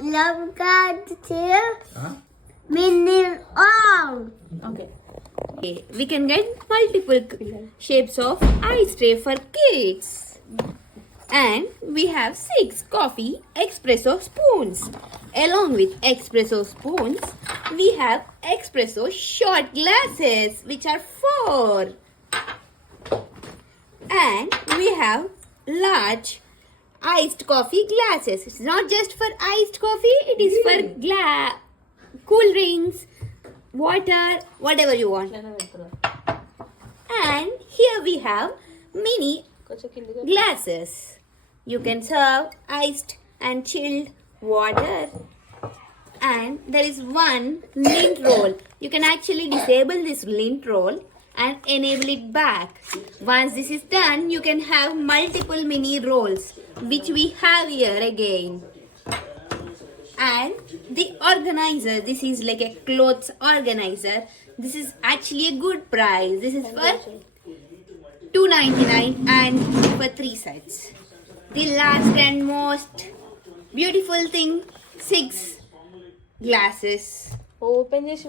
love cards here. Huh? Meaning all. Okay. Okay, we can get multiple shapes of ice tray for kids. And we have 6 coffee espresso spoons. Along with espresso spoons, we have espresso shot glasses, which are 4. And we have large iced coffee glasses. It's not just for iced coffee, it is for cool drinks, water, whatever you want. And here we have mini glasses. You can serve iced and chilled water. And there is one lint roll. You can actually disable this lint roll and enable it back. Once this is done, you can have multiple mini rolls, which we have here again. And the organizer, this is like a clothes organizer. This is actually a good price. This is for $2.99 and for 3 sets. The last and most beautiful thing, 6 glasses. Open చేసి